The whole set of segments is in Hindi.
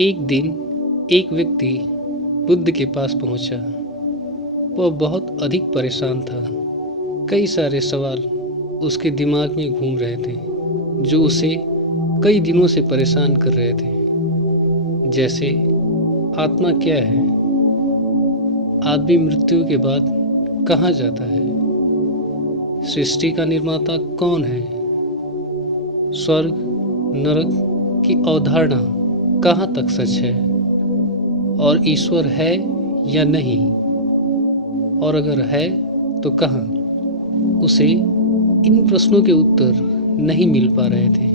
एक दिन एक व्यक्ति बुद्ध के पास पहुंचा। वह बहुत अधिक परेशान था। कई सारे सवाल उसके दिमाग में घूम रहे थे जो उसे कई दिनों से परेशान कर रहे थे। जैसे, आत्मा क्या है? आदमी मृत्यु के बाद कहाँ जाता है? सृष्टि का निर्माता कौन है? स्वर्ग नरक की अवधारणा कहाँ तक सच है? और ईश्वर है या नहीं? और अगर है तो कहाँ? उसे इन प्रश्नों के उत्तर नहीं मिल पा रहे थे,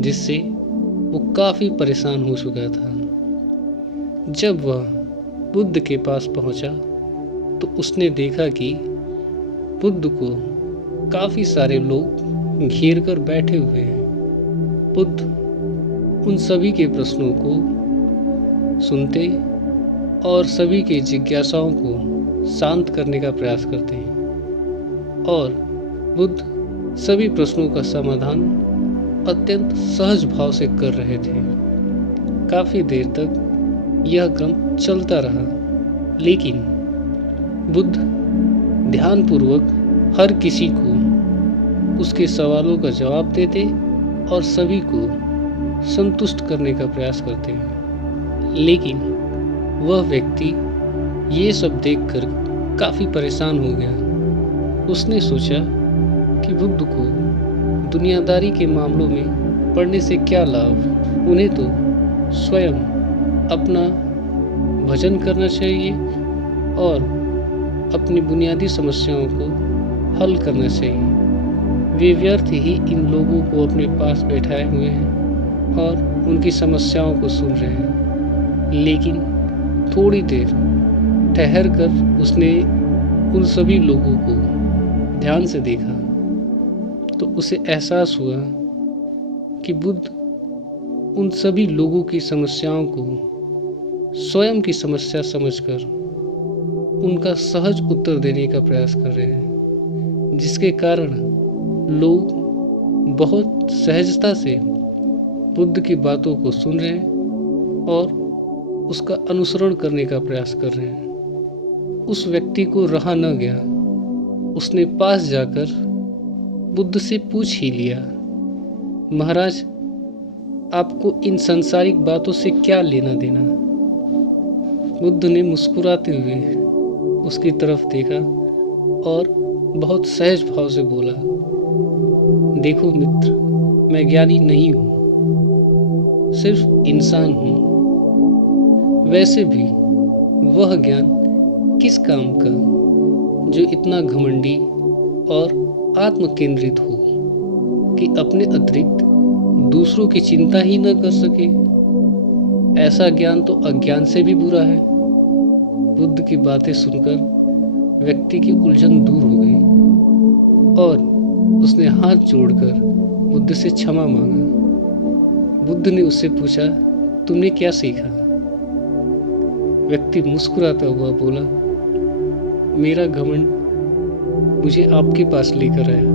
जिससे वो काफ़ी परेशान हो चुका था। जब वह बुद्ध के पास पहुंचा तो उसने देखा कि बुद्ध को काफ़ी सारे लोग घेर कर बैठे हुए हैं। बुद्ध उन सभी के प्रश्नों को सुनते और सभी के जिज्ञासाओं को शांत करने का प्रयास करते हैं, और बुद्ध सभी प्रश्नों का समाधान अत्यंत सहज भाव से कर रहे थे। काफ़ी देर तक यह क्रम चलता रहा, लेकिन बुद्ध ध्यानपूर्वक हर किसी को उसके सवालों का जवाब देते और सभी को संतुष्ट करने का प्रयास करते हैं। लेकिन वह व्यक्ति ये सब देखकर काफ़ी परेशान हो गया। उसने सोचा कि बुद्ध को दुनियादारी के मामलों में पढ़ने से क्या लाभ? उन्हें तो स्वयं अपना भजन करना चाहिए और अपनी बुनियादी समस्याओं को हल करना चाहिए। वे व्यर्थ ही इन लोगों को अपने पास बैठाए हुए हैं और उनकी समस्याओं को सुन रहे हैं। लेकिन थोड़ी देर ठहर कर उसने उन सभी लोगों को ध्यान से देखा तो उसे एहसास हुआ कि बुद्ध उन सभी लोगों की समस्याओं को स्वयं की समस्या समझकर उनका सहज उत्तर देने का प्रयास कर रहे हैं, जिसके कारण लोग बहुत सहजता से बुद्ध की बातों को सुन रहे हैं और उसका अनुसरण करने का प्रयास कर रहे हैं। उस व्यक्ति को रहा न गया। उसने पास जाकर बुद्ध से पूछ ही लिया, महाराज, आपको इन सांसारिक बातों से क्या लेना देना? बुद्ध ने मुस्कुराते हुए उसकी तरफ देखा और बहुत सहज भाव से बोला, देखो मित्र, मैं ज्ञानी नहीं हूँ, सिर्फ इंसान हूँ। वैसे भी वह ज्ञान किस काम का जो इतना घमंडी और आत्म केंद्रित हो कि अपने अतिरिक्त दूसरों की चिंता ही न कर सके। ऐसा ज्ञान तो अज्ञान से भी बुरा है। बुद्ध की बातें सुनकर व्यक्ति की उलझन दूर हो गई और उसने हाथ जोड़कर बुद्ध से क्षमा मांगा। बुद्ध ने उससे पूछा, तुमने क्या सीखा? व्यक्ति मुस्कुराता हुआ बोला, मेरा घमंड मुझे आपके पास लेकर आया,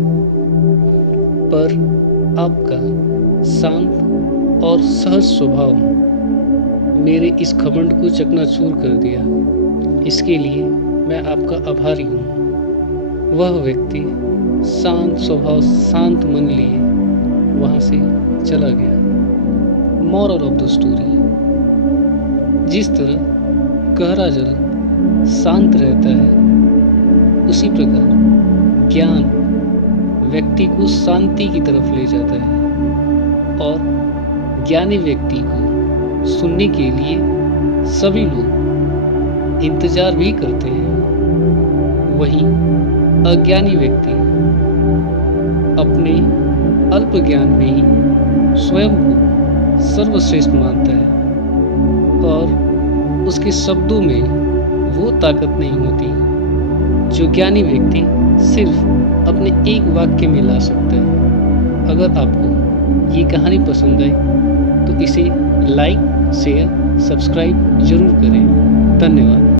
पर आपका शांत और सहज स्वभाव मेरे इस घमंड को चकनाचूर कर दिया। इसके लिए मैं आपका आभारी हूँ। वह व्यक्ति शांत स्वभाव, शांत मन लिए वहाँ से चला गया। मॉरल ऑफ द स्टोरी, जिस तरह गहरा जल शांत रहता है, उसी प्रकार ज्ञान व्यक्ति को शांति की तरफ ले जाता है और ज्ञानी व्यक्ति को सुनने के लिए सभी लोग इंतजार भी करते हैं। वहीं अज्ञानी व्यक्ति अपने अल्प ज्ञान में ही स्वयं को सर्वश्रेष्ठ मानता है और उसके शब्दों में वो ताकत नहीं होती जो ज्ञानी व्यक्ति सिर्फ अपने एक वाक्य में ला सकता है। अगर आपको ये कहानी पसंद आई तो इसे लाइक, शेयर, सब्सक्राइब जरूर करें। धन्यवाद।